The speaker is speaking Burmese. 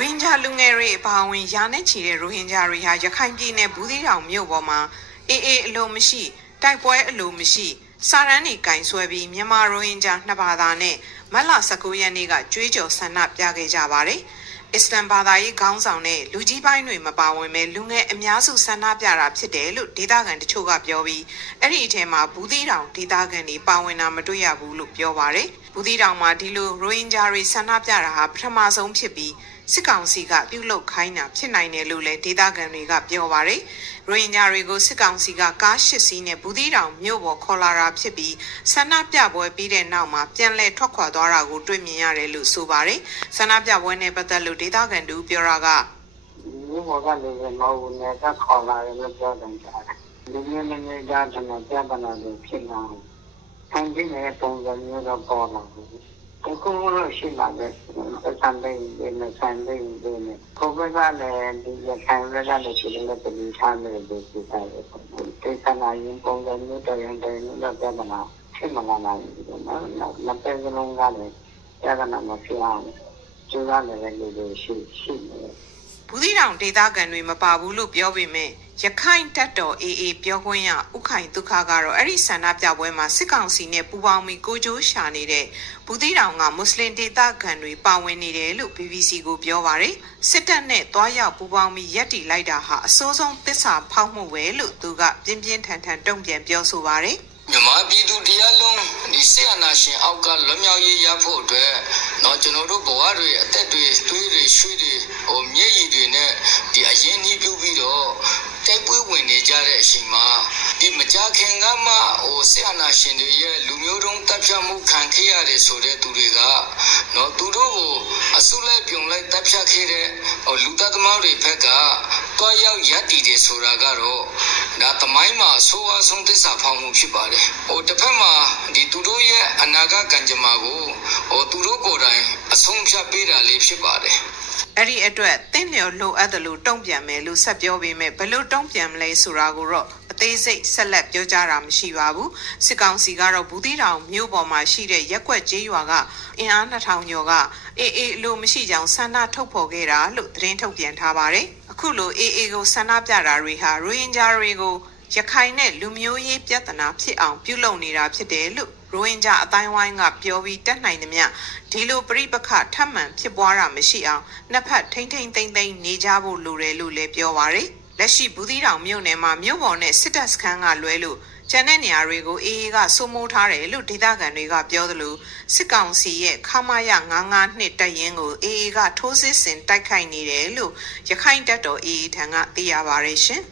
ဟင်ဂျာလူငယ်တွေအပါအဝင်ရာနဲ့ချီတဲ့ရိုဟင်ဂျာတွေဟာရခိုင်ပြည်နယ်ဘူးသီးတောင်မြို့ပေါ်မှာအေးအလိုမရှိတိုက်ပွဲအလိုမရှိစာရန်နေကင်ဆွဲပြီးမြန်မာရိုဟင်ဂျာနှစ်ဘာသာနဲ့မတ်လ19ရက်နေ့ကကြွေးကြော်ဆန္ဒပြခဲ့ကြပါတယ်။အစ္စလမ်ဘာသာရေးခေါင်းဆောင်နဲ့လူကြီးပိုင်းတွေမပါဝင်ပဲလူငယ်အများစုဆန္ဒပြတာဖြစ်တယ်လို့ဒေသခံတချို့ကပြောပြီးအဲ့ဒီအထက်မှာဘူးသီးတောင်ဒေသခံတွေပါဝင်တာမတွေ့ရဘူးလို့ပြောပါတယ်။ဘူးသီးတောင်မှာဒီလိုရိုဟင်ဂျာတွေဆန္ဒပြတာဟာပထမဆုံးဖြစ်ပြီးစစ်ကောင်စီကပြုလုပ်ခိုင်းတာဖြစ်နိုင်တယ်လို့လည်းဒေသခံတွေကပြောပါတယ်။ရိုဟင်ဂျာတွေကိုစစ်ကောင်စီကကား8စီးနဲ့ဘူးသီးတောင်မြို့ပေါ်ခေါ်လာတာဖြစ်ပြီးဆန္ဒပြပွဲပြီးတဲ့နောက်မှာပြန်လည်ထွက်ခွာသွားတာကိုတွေ့မြင်ရတယ်လို့ဆိုပါတယ်။ဆန္ဒပြပွဲနဲ့ပတ်သက်လို့ဒေသခံတူပြောတာကမြို့ပေါ်ကလူတွေမဟုတ်ဘူးနဲ့ကခေါ်လာတယ်လို့ပြောတယ်ကြားတယ်။ဒီနေ့နေ့ကြားတယ်ပြဿနာတွေဖြစ်လာတယ်။ခံပြီးတဲ့ပုံစံမျိုးတော့ပေါ်လာတယ်။အခုလို့ရှိလာတယ်။ဆန်တဲ့နဲ့ဆန်တဲ့နဲ့ကိုယ်ကလည်းဒီခံရတဲ့လည်းရှိတယ်လို့ပြောထားတယ်ဒီစိတ်တယ်။ဒီကနာရင်ပုံစံမျိုးတရင်တော့ပြဿနာဖြစ်မလာနိုင်ဘူးနော်။နောက်တဲ့လုံးကလည်းပြဿနာမဖြစ်အောင်ကျိုးရတဲ့လူတွေရှိနေတယ်ဘူးသီးတောင်ဒေသခံတွေမပါဘူးလို့ပြောပေမဲ့ရခိုင်တပ်တော် AA ပြောခွင့်ရဥခိုင်ဒုက္ခကတော့အဲ့ဒီဆန္ဒပြပွဲမှာစစ်ကောင်စီနဲ့ပူးပေါင်းပြီးကိုကြိုးရှာနေတဲ့ဘူးသီးတောင်ကမွတ်စလင်ဒေသခံတွေပါဝင်နေတယ်လို့ BBC ကိုပြောပါတယ်စစ်တပ်နဲ့တွားရောက်ပူးပေါင်းပြီးရက်တီလိုက်တာဟာအစိုးဆုံးသစ္စာဖောက်မှုပဲလို့သူကပြင်းပြင်းထန်ထန်တုံ့ပြန်ပြောဆိုပါတယ်မြန်မာပြည်သူတရားလုံးဒီဆီယနာရှင်အောက်ကလွတ်မြောက်ရေးရဖို့အတွက်တော့ကျွန်တော်တို့ဘဝတွေအသက်တွေသွေးတွေရွှေတွေမျက်ရည်တွေနဲ့ဒီအရင်နှီးပြုပြီးတော့တိုက်ပွဲဝင်နေကြတဲ့အချိန်မှာဒီမကြခင်ကမှဆီယနာရှင်တွေရဲ့လူမျိုးတုံးတပ်ဖြတ်မှုခံခဲ့ရတယ်ဆိုတဲ့သူတွေကနော်သူတို့ကိုအစုလိုက်ပြုံလိုက်တပ်ဖြတ်ခဲ့တဲ့လူသားသမားတွေဘက်ကတွားရောက်ရပ်တည်တယ်ဆိုတာကတော့ဒါသမိုင်းမှာဆိုးဝါးဆုံးသစ္စာဖောက်မှုဖြစ်ပါတယ်တစ်ဖက်မှာဒီသူတို့ရဲ့အနာဂတ်ကံကြမ္မာကိုသူတို့ကိုယ်တိုင်အဆုံးဖြတ်ပေးတာလေးဖြစ်ပါတယ်အဲ့ဒီအတွက်တင့်လျော်လိုအပ်တယ်လို့တုံ့ပြန်မယ်လို့ဆက်ပြောပေမဲ့ဘယ်လိုတုံ့ပြန်မလဲဆိုတာကိုတော့အသေးစိတ်ဆက်လက်ပြောကြတာမရှိပါဘူးစစ်ကောင်စီကတော့ဘူးသီးတောင်မြို့ပေါ်မှာရှိတဲ့ရက်ကွက်ကျေးရွာကအင်အား2000ကျော်ကအေးလို့မရှိကြောင်းဆန္ဒထုတ်ဖော်ခဲ့တာလို့သတင်းထုတ်ပြန်ထားပါတယ်အခုလိုအေးကိုဆန္ဒပြတာတွေဟာရိုဟင်ဂျာတွေကိုရခိုင်နဲ့လူမျိုးရေးပြဿနာဖြစ်အောင်ပြုလုပ်နေတာဖြစ်တယ်လို့ရိုဟင်ဂျာအတိုင်းဝိုင်းကပြောပြီးတက်နိုင်သမျှဒီလိုပြိပခထပ်မံဖြစ်ပွားတာမရှိအောင်နှစ်ဖက်ထိမ့်ထိမ့်သိမ့်သိမ့်နေကြဖို့လိုတယ်လို့လည်းပြောပါရယ်လက်ရှိဘူးသီးတောင်မြို့နယ်မှာမြို့ပေါ်နဲ့စစ်တပ်စခန်းကလွဲလို့ကျန်တဲ့နေရာတွေကိုအေးကစိုးမိုးထားတယ်လို့ဒေသခံတွေကပြောသလိုစစ်ကောင်စီရဲ့ခမရ952တပ်ရင်းကိုအေးကထိုးစစ်ဆင်တိုက်ခိုက်နေတယ်လို့ရခိုင်တပ်တော်အေးထံကသိရပါရရှင်